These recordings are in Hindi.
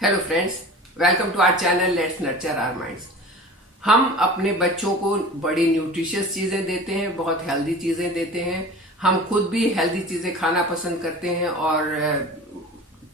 Hello friends, welcome to our channel let's nurture our minds. हम अपने बच्चों को बड़ी न्यूट्रिशियस चीजें देते हैं, बहुत हेल्दी चीजें देते हैं। हम खुद भी हेल्दी चीजें खाना पसंद करते हैं और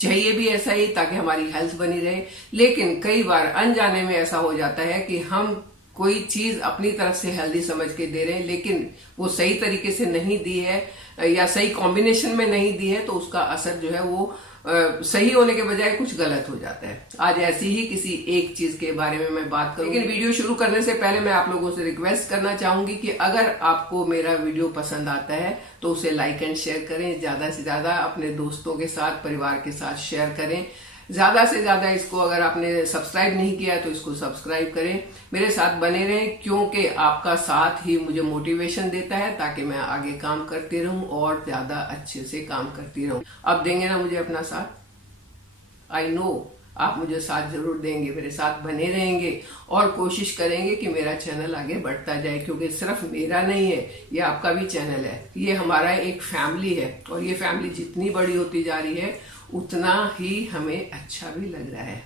चाहिए भी ऐसा ही ताकि हमारी हेल्थ बनी रहे। लेकिन कई बार अनजाने में ऐसा हो जाता है कि हम कोई चीज अपनी तरफ से हेल्दी समझ के दे रहे हैं, लेकिन वो सही तरीके से नहीं दी है या सही कॉम्बिनेशन में नहीं दी है, तो उसका असर जो है वो सही होने के बजाय कुछ गलत हो जाता है। आज ऐसी ही किसी एक चीज के बारे में मैं बात करूंगी। लेकिन वीडियो शुरू करने से पहले मैं आप लोगों से रिक्वेस्ट करना चाहूंगी कि अगर आपको मेरा वीडियो पसंद आता है तो उसे लाइक एंड शेयर करें। ज्यादा से ज्यादा अपने दोस्तों के साथ, परिवार के साथ शेयर करें। ज्यादा से ज्यादा इसको, अगर आपने सब्सक्राइब नहीं किया है तो इसको सब्सक्राइब करें, मेरे साथ बने रहें, क्योंकि आपका साथ ही मुझे मोटिवेशन देता है ताकि मैं आगे काम करती रहूं और ज्यादा अच्छे से काम करती रहूं। अब देंगे ना मुझे अपना साथ? आई नो आप मुझे साथ जरूर देंगे, मेरे साथ बने रहेंगे और कोशिश करेंगे कि मेरा चैनल आगे बढ़ता जाए, क्योंकि सिर्फ मेरा नहीं है, ये आपका भी चैनल है। ये हमारा एक फैमिली है और ये फैमिली जितनी बड़ी होती जा रही है उतना ही हमें अच्छा भी लग रहा है।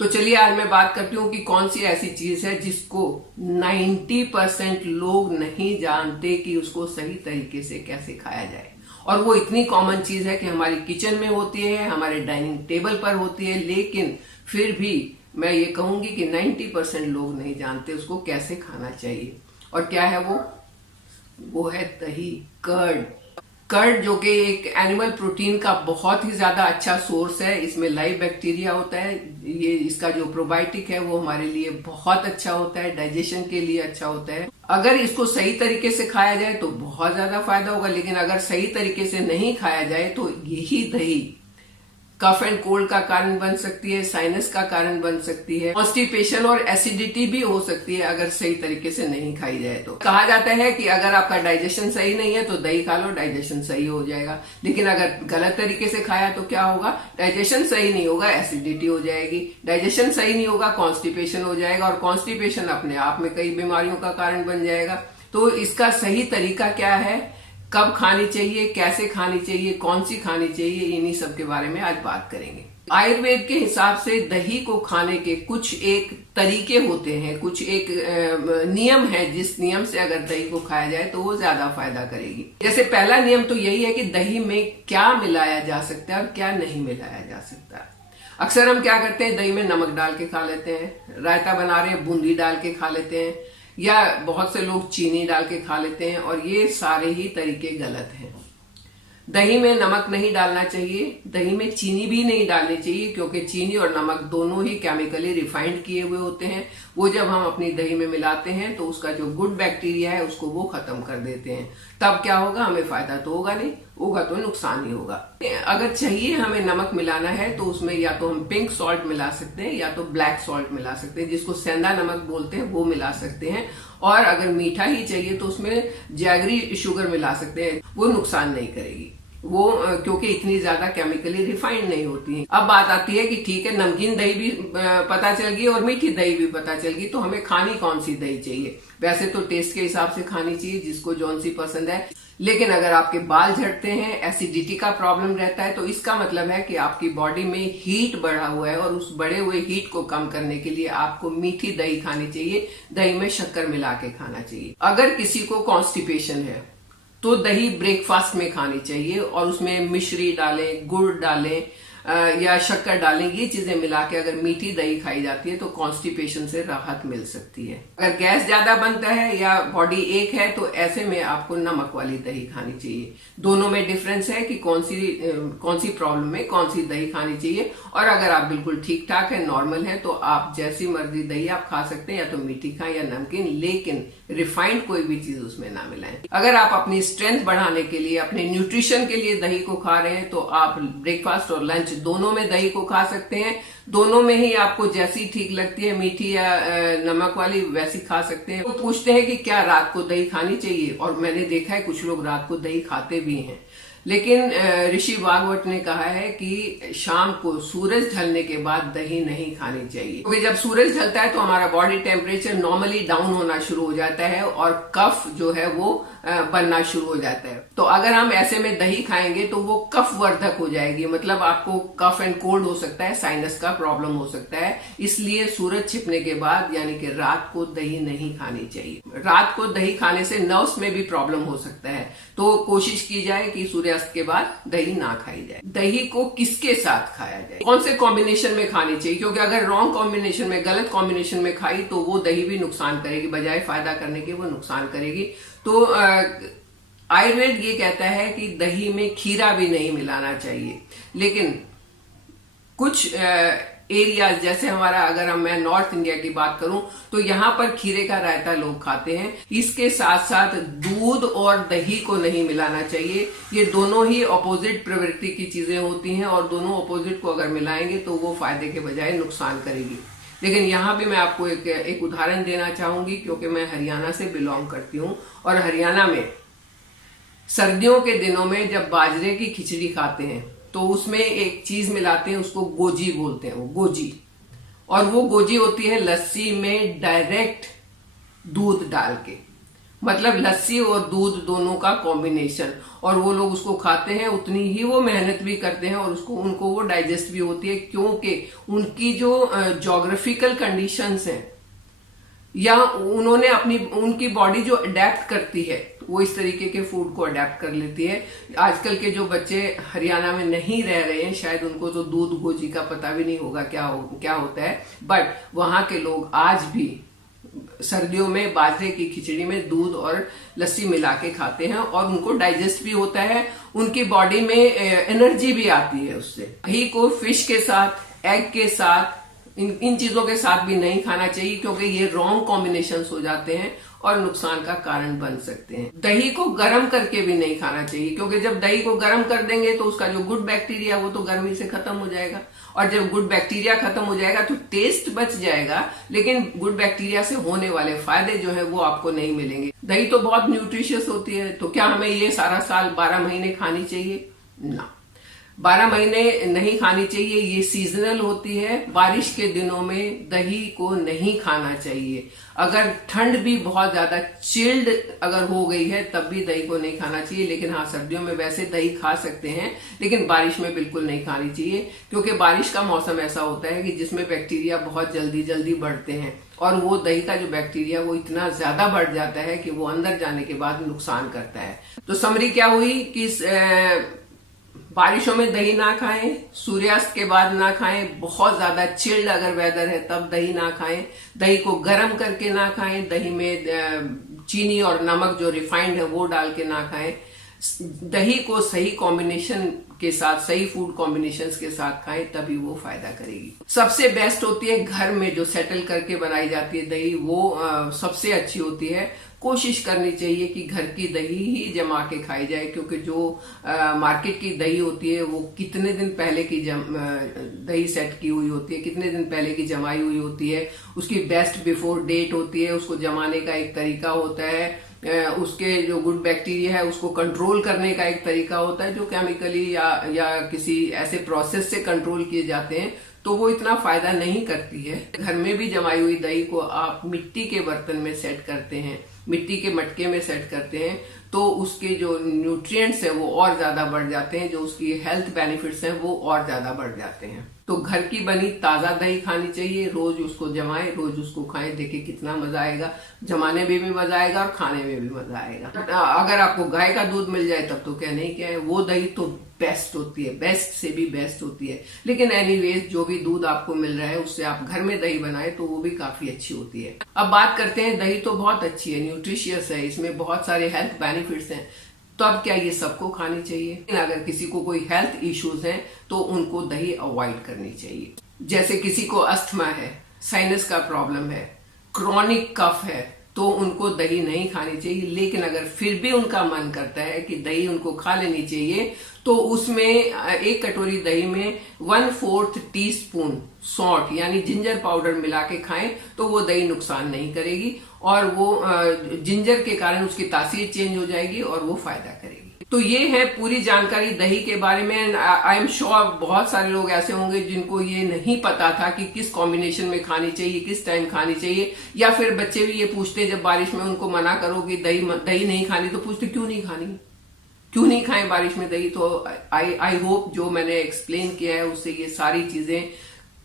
तो चलिए आज मैं बात करती हूँ कि कौन सी ऐसी चीज है जिसको 90% लोग नहीं जानते कि उसको सही तरीके से कैसे खाया जाए। और वो इतनी कॉमन चीज है कि हमारी किचन में होती है, हमारे डाइनिंग टेबल पर होती है, लेकिन फिर भी मैं ये कहूंगी कि 90% लोग नहीं जानते उसको कैसे खाना चाहिए। और क्या है वो है दही, कर्ड। कर्ड जो कि एक एनिमल प्रोटीन का बहुत ही ज्यादा अच्छा सोर्स है। इसमें लाइव बैक्टीरिया होता है। ये इसका जो प्रोबायोटिक है वो हमारे लिए बहुत अच्छा होता है, डाइजेशन के लिए अच्छा होता है। अगर इसको सही तरीके से खाया जाए तो बहुत ज्यादा फायदा होगा, लेकिन अगर सही तरीके से नहीं खाया जाए तो यही दही कफ एंड कोल्ड का कारण बन सकती है, साइनस का कारण बन सकती है, कॉन्स्टिपेशन और एसिडिटी भी हो सकती है अगर सही तरीके से नहीं खाई जाए तो। कहा जाता है कि अगर आपका डाइजेशन सही नहीं है तो दही खा लो, डाइजेशन सही हो जाएगा। लेकिन अगर गलत तरीके से खाया तो क्या होगा? डाइजेशन सही नहीं होगा, एसिडिटी हो जाएगी। डाइजेशन सही नहीं होगा, कॉन्स्टिपेशन हो जाएगा और कॉन्स्टिपेशन अपने आप में कई बीमारियों का कारण बन जाएगा। तो इसका सही तरीका क्या है, कब खानी चाहिए, कैसे खानी चाहिए, कौन सी खानी चाहिए, इन्हीं सब के बारे में आज बात करेंगे। आयुर्वेद के हिसाब से दही को खाने के कुछ एक तरीके होते हैं, कुछ एक नियम है जिस नियम से अगर दही को खाया जाए तो वो ज्यादा फायदा करेगी। जैसे पहला नियम तो यही है कि दही में क्या मिलाया जा सकता है और क्या नहीं मिलाया जा सकता। अक्सर हम क्या करते हैं, दही में नमक डाल के खा लेते हैं, रायता बना रहे हैं बूंदी डाल के खा लेते हैं, या बहुत से लोग चीनी डाल के खा लेते हैं, और ये सारे ही तरीके गलत हैं। दही में नमक नहीं डालना चाहिए, दही में चीनी भी नहीं डालनी चाहिए, क्योंकि चीनी और नमक दोनों ही केमिकली रिफाइंड किए हुए होते हैं। वो जब हम अपनी दही में मिलाते हैं तो उसका जो गुड बैक्टीरिया है उसको वो खत्म कर देते हैं। तब क्या होगा? हमें फायदा तो होगा नहीं, होगा तो नुकसान ही होगा। अगर चाहिए हमें नमक मिलाना है तो उसमें या तो हम पिंक सॉल्ट मिला सकते हैं या तो ब्लैक सॉल्ट मिला सकते हैं, जिसको सेंधा नमक बोलते हैं, वो मिला सकते हैं। और अगर मीठा ही चाहिए तो उसमें जैगरी शुगर मिला सकते हैं, वो नुकसान नहीं करेगी वो, क्योंकि इतनी ज्यादा केमिकली रिफाइंड नहीं होती है। अब बात आती है कि ठीक है, नमकीन दही भी पता चल गई और मीठी दही भी पता चल गई, तो हमें खानी कौन सी दही चाहिए? वैसे तो टेस्ट के हिसाब से खानी चाहिए, जिसको जौन सी पसंद है। लेकिन अगर आपके बाल झड़ते हैं, एसिडिटी का प्रॉब्लम रहता है, तो इसका मतलब है कि आपकी बॉडी में हीट बढ़ा हुआ है और उस बढ़े हुए हीट को कम करने के लिए आपको मीठी दही खानी चाहिए, दही में शक्कर मिला के खाना चाहिए। अगर किसी को कॉन्स्टिपेशन है तो दही ब्रेकफास्ट में खानी चाहिए और उसमें मिश्री डालें, गुड़ डालें या शक्कर डालें। ये चीजें मिला के अगर मीठी दही खाई जाती है तो कॉन्स्टिपेशन से राहत मिल सकती है। अगर गैस ज्यादा बनता है या बॉडी एक है तो ऐसे में आपको नमक वाली दही खानी चाहिए। दोनों में डिफरेंस है कि कौन सी प्रॉब्लम में कौन सी दही खानी चाहिए। और अगर आप बिल्कुल ठीक ठाक है, नॉर्मल है, तो आप जैसी मर्जी दही आप खा सकते हैं, या तो मीठी खाएं या नमकीन, लेकिन रिफाइंड कोई भी चीज उसमें ना मिलाएं। अगर आप अपनी स्ट्रेंथ बढ़ाने के लिए, अपने न्यूट्रिशन के लिए दही को खा रहे हैं तो आप ब्रेकफास्ट और लंच दोनों में दही को खा सकते हैं। दोनों में ही आपको जैसी ठीक लगती है, मीठी या नमक वाली, वैसी खा सकते हैं। वो पूछते हैं कि क्या रात को दही खानी चाहिए, और मैंने देखा है कुछ लोग रात को दही खाते भी हैं। लेकिन ऋषि भागवत ने कहा है कि शाम को सूरज ढलने के बाद दही नहीं खानी चाहिए, क्योंकि जब सूरज ढलता है तो हमारा बॉडी टेम्परेचर नॉर्मली डाउन होना शुरू हो जाता है और कफ जो है वो बनना शुरू हो जाता है। तो अगर हम ऐसे में दही खाएंगे तो वो कफ वर्धक हो जाएगी, मतलब आपको कफ एंड कोल्ड हो सकता है, साइनस का प्रॉब्लम हो सकता है। इसलिए सूरज छिपने के बाद यानी कि रात को दही नहीं खानी चाहिए। रात को दही खाने से नर्व्स में भी प्रॉब्लम हो सकता है, तो कोशिश की जाए कि सूर्यास्त के बाद दही ना खाई जाए। दही को किसके साथ खाया जाए, कौन से कॉम्बिनेशन में खानी चाहिए, क्योंकि अगर रॉन्ग कॉम्बिनेशन में, गलत कॉम्बिनेशन में खाई तो वो दही भी नुकसान करेगी, बजाय फायदा करने के वो नुकसान करेगी। तो आयुर्वेद ये कहता है कि दही में खीरा भी नहीं मिलाना चाहिए, लेकिन कुछ एरियाज जैसे हमारा, अगर मैं नॉर्थ इंडिया की बात करूं तो यहाँ पर खीरे का रायता लोग खाते हैं। इसके साथ साथ दूध और दही को नहीं मिलाना चाहिए। ये दोनों ही अपोजिट प्रवृत्ति की चीजें होती हैं और दोनों अपोजिट को अगर मिलाएंगे तो वो फायदे के बजाय नुकसान करेगी। लेकिन यहाँ भी मैं आपको एक उदाहरण देना चाहूंगी, क्योंकि मैं हरियाणा से बिलोंग करती हूँ और हरियाणा में सर्दियों के दिनों में जब बाजरे की खिचड़ी खाते हैं तो उसमें एक चीज मिलाते हैं, उसको गोजी बोलते हैं, वो गोजी। और वो गोजी होती है लस्सी में डायरेक्ट दूध डाल के, मतलब लस्सी और दूध दोनों का कॉम्बिनेशन। और वो लोग उसको खाते हैं, उतनी ही वो मेहनत भी करते हैं और उनको वो डाइजेस्ट भी होती है, क्योंकि उनकी जो ज्योग्राफिकल कंडीशंस हैं या उन्होंने उनकी बॉडी जो अडेप्ट करती है वो इस तरीके के फूड को अडेप्ट कर लेती है। आजकल के जो बच्चे हरियाणा में नहीं रह रहे हैं, शायद उनको तो दूध गोजी का पता भी नहीं होगा क्या होता है, बट वहां के लोग आज भी सर्दियों में बाजरे की खिचड़ी में दूध और लस्सी मिला के खाते हैं और उनको डाइजेस्ट भी होता है, उनकी बॉडी में एनर्जी भी आती है उससे। दही को फिश के साथ, एग के साथ, इन चीजों के साथ भी नहीं खाना चाहिए, क्योंकि ये रॉन्ग कॉम्बिनेशंस हो जाते हैं और नुकसान का कारण बन सकते हैं। दही को गर्म करके भी नहीं खाना चाहिए, क्योंकि जब दही को गर्म कर देंगे तो उसका जो गुड बैक्टीरिया वो तो गर्मी से खत्म हो जाएगा, और जब गुड बैक्टीरिया खत्म हो जाएगा तो टेस्ट बच जाएगा, लेकिन गुड बैक्टीरिया से होने वाले फायदे जो है वो आपको नहीं मिलेंगे। दही तो बहुत न्यूट्रिशियस होती है, तो क्या हमें ये सारा साल 12 महीने खानी चाहिए? ना, 12 महीने नहीं खानी चाहिए। ये सीजनल होती है। बारिश के दिनों में दही को नहीं खाना चाहिए। अगर ठंड भी बहुत ज्यादा चिल्ड अगर हो गई है तब भी दही को नहीं खाना चाहिए, लेकिन हाँ, सर्दियों में वैसे दही खा सकते हैं, लेकिन बारिश में बिल्कुल नहीं खानी चाहिए, क्योंकि बारिश का मौसम ऐसा होता है कि जिसमें बैक्टीरिया बहुत जल्दी जल्दी बढ़ते हैं और वो दही का जो बैक्टीरिया वो इतना ज्यादा बढ़ जाता है कि वो अंदर जाने के बाद नुकसान करता है। तो समरी क्या हुई कि बारिशों में दही ना खाएं, सूर्यास्त के बाद ना खाएं, बहुत ज्यादा चिल्ड अगर वेदर है तब दही ना खाएं, दही को गर्म करके ना खाएं, दही में चीनी और नमक जो रिफाइंड है वो डाल के ना खाएं। दही को सही कॉम्बिनेशन के साथ, सही फूड कॉम्बिनेशंस के साथ खाएं, तभी वो फायदा करेगी। सबसे बेस्ट होती है घर में जो सेटल करके बनाई जाती है दही, वो सबसे अच्छी होती है। कोशिश करनी चाहिए कि घर की दही ही जमा के खाई जाए, क्योंकि जो मार्केट की दही होती है वो कितने दिन पहले की दही सेट की हुई होती है, कितने दिन पहले की जमाई हुई होती है, उसकी बेस्ट बिफोर डेट होती है, उसको जमाने का एक तरीका होता है, उसके जो गुड बैक्टीरिया है उसको कंट्रोल करने का एक तरीका होता है, जो केमिकली या किसी ऐसे प्रोसेस से कंट्रोल किए जाते हैं, तो वो इतना फायदा नहीं करती है। घर में भी जमाई हुई दही को आप मिट्टी के बर्तन में सेट करते हैं, मिट्टी के मटके में सेट करते हैं, तो उसके जो न्यूट्रिएंट्स हैं वो और ज्यादा बढ़ जाते हैं, जो उसकी हेल्थ बेनिफिट्स हैं वो और ज्यादा बढ़ जाते हैं। तो घर की बनी ताजा दही खानी चाहिए, रोज उसको जमाएं, रोज उसको खाएं, देखिए कितना मजा आएगा, जमाने में भी मजा आएगा और खाने में भी मजा आएगा। अगर आपको गाय का दूध मिल जाए तब तो कहने ही क्या है, वो दही तो बेस्ट होती है, बेस्ट से भी बेस्ट होती है। लेकिन एनीवेज जो भी दूध आपको मिल रहा है उससे आप घर में दही बनाए तो वो भी काफी अच्छी होती है। अब बात करते हैं, दही तो बहुत अच्छी है, न्यूट्रिशियस है, इसमें बहुत सारे हेल्थ बेनिफिट्स हैं, तो अब क्या ये सबको खानी चाहिए? अगर किसी को कोई हेल्थ इश्यूज हैं तो उनको दही अवॉइड करनी चाहिए। जैसे किसी को अस्थमा है, साइनस का प्रॉब्लम है, क्रॉनिक कफ है, तो उनको दही नहीं खानी चाहिए। लेकिन अगर फिर भी उनका मन करता है कि दही उनको खा लेनी चाहिए, तो उसमें 1 कटोरी दही में 1/4 टीस्पून सौंठ यानी जिंजर पाउडर मिला के खाएं, तो वो दही नुकसान नहीं करेगी और वो जिंजर के कारण उसकी तासीर चेंज हो जाएगी और वो फायदा करेगी। तो ये है पूरी जानकारी दही के बारे में। आई एम श्योर बहुत सारे लोग ऐसे होंगे जिनको ये नहीं पता था कि किस कॉम्बिनेशन में खानी चाहिए, किस टाइम खानी चाहिए। या फिर बच्चे भी ये पूछते जब बारिश में उनको मना करो कि दही नहीं खानी, तो पूछते क्यों नहीं खानी, क्यों नहीं खाएं बारिश में दही। तो आई होप जो मैंने एक्सप्लेन किया है उससे ये सारी चीजें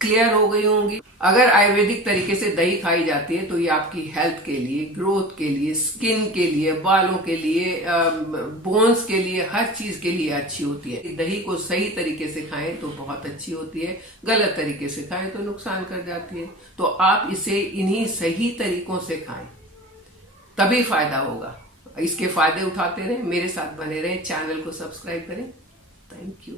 क्लियर हो गई होंगी। अगर आयुर्वेदिक तरीके से दही खाई जाती है तो ये आपकी हेल्थ के लिए, ग्रोथ के लिए, स्किन के लिए, बालों के लिए, बोन्स के लिए, हर चीज के लिए अच्छी होती है। दही को सही तरीके से खाएं तो बहुत अच्छी होती है, गलत तरीके से खाएं तो नुकसान कर जाती है। तो आप इसे इन्हीं सही तरीकों से खाएं, तभी फायदा होगा। इसके फायदे उठाते रहें, मेरे साथ बने रहें, चैनल को सब्सक्राइब करें। Thank you.